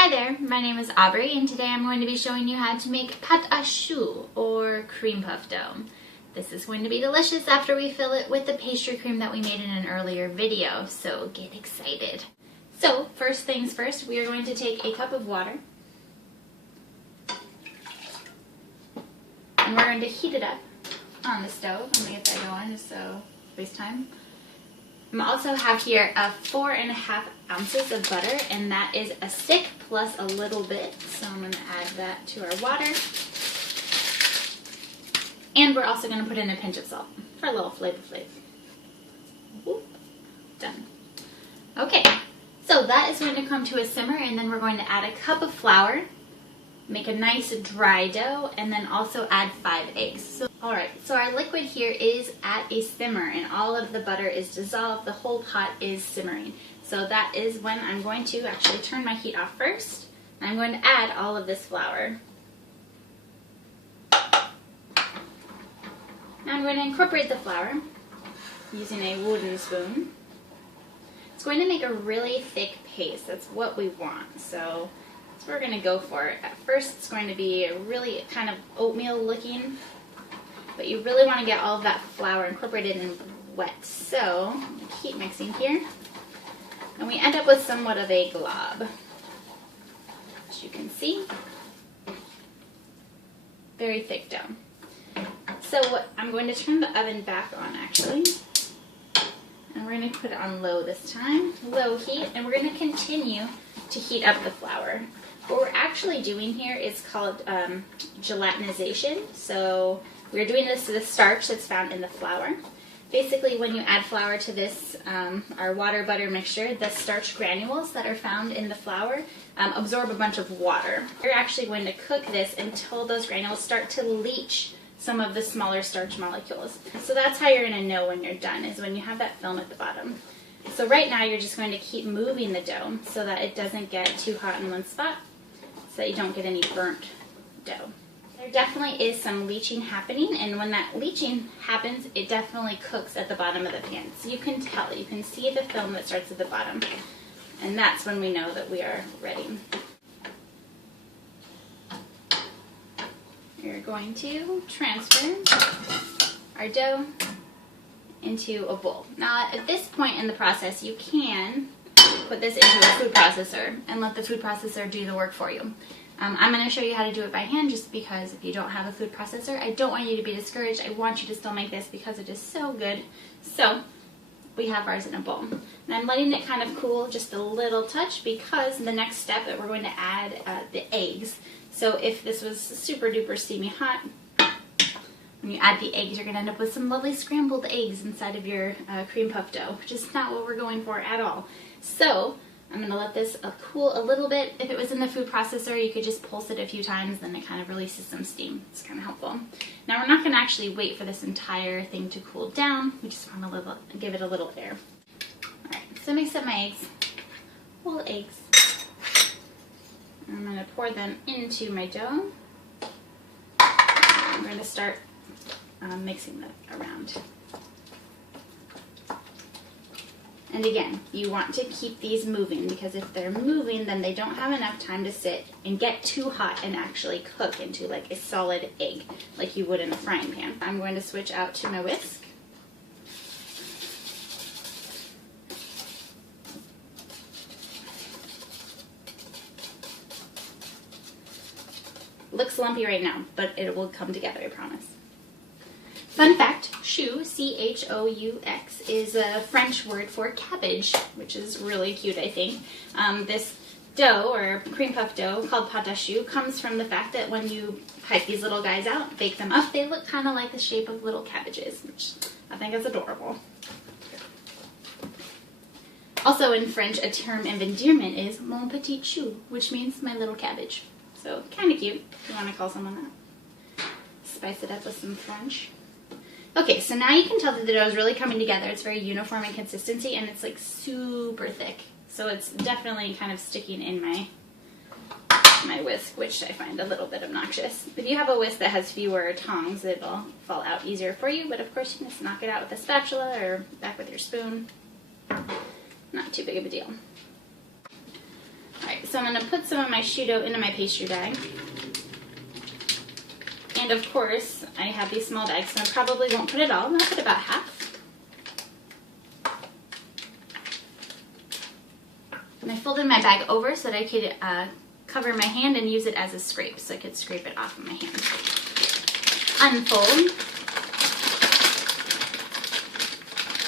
Hi there, my name is Aubrey and today I'm going to be showing you how to make pate à choux or cream puff dough. This is going to be delicious after we fill it with the pastry cream that we made in an earlier video, so get excited. So first things first, we are going to take a cup of water and we're going to heat it up on the stove. I'm going to get that going just so waste time. I also have here 4.5 ounces of butter, and that is a stick plus a little bit. So I'm going to add that to our water. And we're also going to put in a pinch of salt for a little flavor. Whoop. Done. Okay, so that is going to come to a simmer, and then we're going to add a cup of flour, make a nice dry dough, and then also add 5 eggs. Alright, so our liquid here is at a simmer and all of the butter is dissolved. The whole pot is simmering. So that is when I'm going to actually turn my heat off first. I'm going to add all of this flour. Now I'm going to incorporate the flour using a wooden spoon. It's going to make a really thick paste. That's what we want. So that's what we're going to go for. At first it's going to be really kind of oatmeal looking, but you really want to get all of that flour incorporated and wet. So keep mixing here, and we end up with somewhat of a glob, as you can see. Very thick dough. So I'm going to turn the oven back on actually, and we're going to put it on low this time, low heat, and we're going to continue to heat up the flour. What we're actually doing here is called gelatinization. So we're doing this to the starch that's found in the flour. Basically, when you add flour to this, our water butter mixture, the starch granules that are found in the flour absorb a bunch of water. We're actually going to cook this until those granules start to leach some of the smaller starch molecules. So that's how you're going to know when you're done, is when you have that film at the bottom. So right now you're just going to keep moving the dough so that it doesn't get too hot in one spot, so that you don't get any burnt dough. There definitely is some leaching happening, and when that leaching happens, it definitely cooks at the bottom of the pan. So you can tell, you can see the film that starts at the bottom, and that's when we know that we are ready. We're going to transfer our dough into a bowl. Now at this point in the process, you can put this into a food processor and let the food processor do the work for you. I'm going to show you how to do it by hand, just because if you don't have a food processor, I don't want you to be discouraged. I want you to still make this because it is so good. So we have ours in a bowl. And I'm letting it kind of cool just a little touch, because the next step that we're going to add the eggs. So if this was super duper steamy hot, when you add the eggs, you're going to end up with some lovely scrambled eggs inside of your cream puff dough, which is not what we're going for at all. So I'm going to let this cool a little bit. If it was in the food processor, you could just pulse it a few times, then it kind of releases some steam. It's kind of helpful. Now we're not going to actually wait for this entire thing to cool down. We just want to give it a little air. Alright, so mix up my eggs, whole eggs. I'm going to pour them into my dough. I'm going to start mixing them around. And again, you want to keep these moving, because if they're moving, then they don't have enough time to sit and get too hot and actually cook into like a solid egg, like you would in a frying pan. I'm going to switch out to my whisk. Looks lumpy right now, but it will come together, I promise. Fun fact, choux, C-H-O-U-X, is a French word for cabbage, which is really cute, I think. This dough, or cream puff dough, called pate à choux, comes from the fact that when you pipe these little guys out, bake them up, they look kind of like the shape of little cabbages, which I think is adorable. Also in French, a term of endearment is mon petit chou, which means my little cabbage. So kind of cute if you want to call someone that. Spice it up with some French. Okay, so now you can tell that the dough is really coming together. It's very uniform in consistency, and it's like super thick. So it's definitely kind of sticking in my whisk, which I find a little bit obnoxious. If you have a whisk that has fewer tongs, it'll fall out easier for you, but of course you can just knock it out with a spatula or back with your spoon. Not too big of a deal. Alright, Alright, so I'm going to put some of my choux dough into my pastry bag. And of course, I have these small bags, so I probably won't put it all. I'll put about half. And I folded my bag over so that I could cover my hand and use it as a scrape, so I could scrape it off of my hand. Unfold.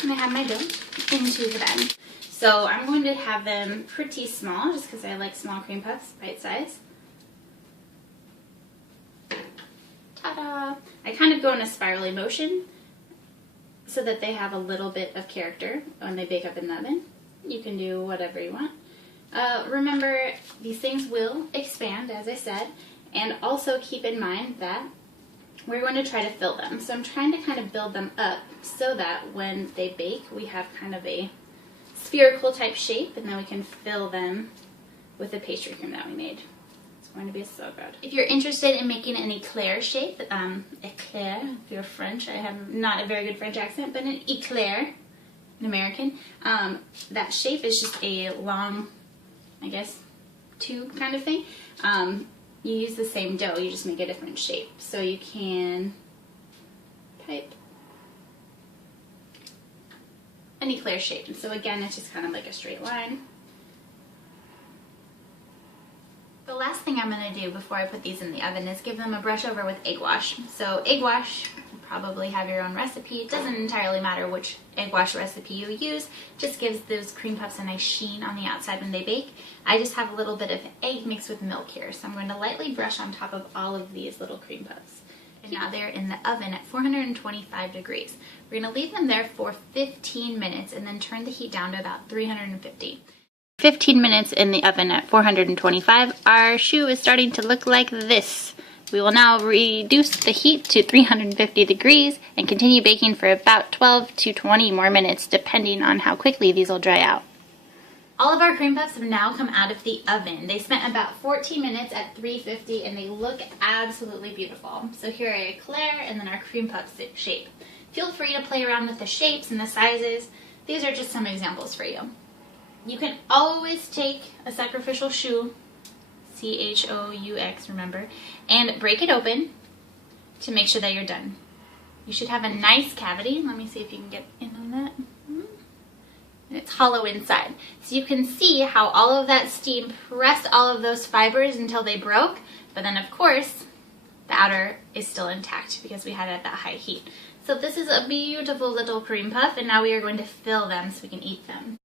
And I have my dough into the bag. So I'm going to have them pretty small, just because I like small cream puffs, bite size. Ta-da! I kind of go in a spirally motion so that they have a little bit of character when they bake up in the oven. You can do whatever you want. Remember, these things will expand, as I said, and also keep in mind that we're going to try to fill them. So I'm trying to kind of build them up so that when they bake, we have kind of a spherical type shape, and then we can fill them with the pastry cream that we made. It's going to be so good. If you're interested in making an eclair shape, eclair, if you're French, I have not a very good French accent, but an eclair, an American, that shape is just a long, I guess, tube kind of thing. You use the same dough, you just make a different shape. So you can type an eclair shape. And so again, it's just kind of like a straight line. The last thing I'm going to do before I put these in the oven is give them a brush over with egg wash. So egg wash, you probably have your own recipe. It doesn't entirely matter which egg wash recipe you use. It just gives those cream puffs a nice sheen on the outside when they bake. I just have a little bit of egg mixed with milk here. So I'm going to lightly brush on top of all of these little cream puffs. And now they're in the oven at 425 degrees. We're going to leave them there for 15 minutes and then turn the heat down to about 350. 15 minutes in the oven at 425, our choux is starting to look like this. We will now reduce the heat to 350 degrees and continue baking for about 12 to 20 more minutes, depending on how quickly these will dry out. All of our cream puffs have now come out of the oven. They spent about 14 minutes at 350 and they look absolutely beautiful. So here are eclair and then our cream puff shape. Feel free to play around with the shapes and the sizes. These are just some examples for you. You can always take a sacrificial choux, C-H-O-U-X, remember, and break it open to make sure that you're done. You should have a nice cavity. Let me see if you can get in on that. And it's hollow inside. So you can see how all of that steam pressed all of those fibers until they broke, but then of course, the outer is still intact because we had it at that high heat. So this is a beautiful little cream puff, and now we are going to fill them so we can eat them.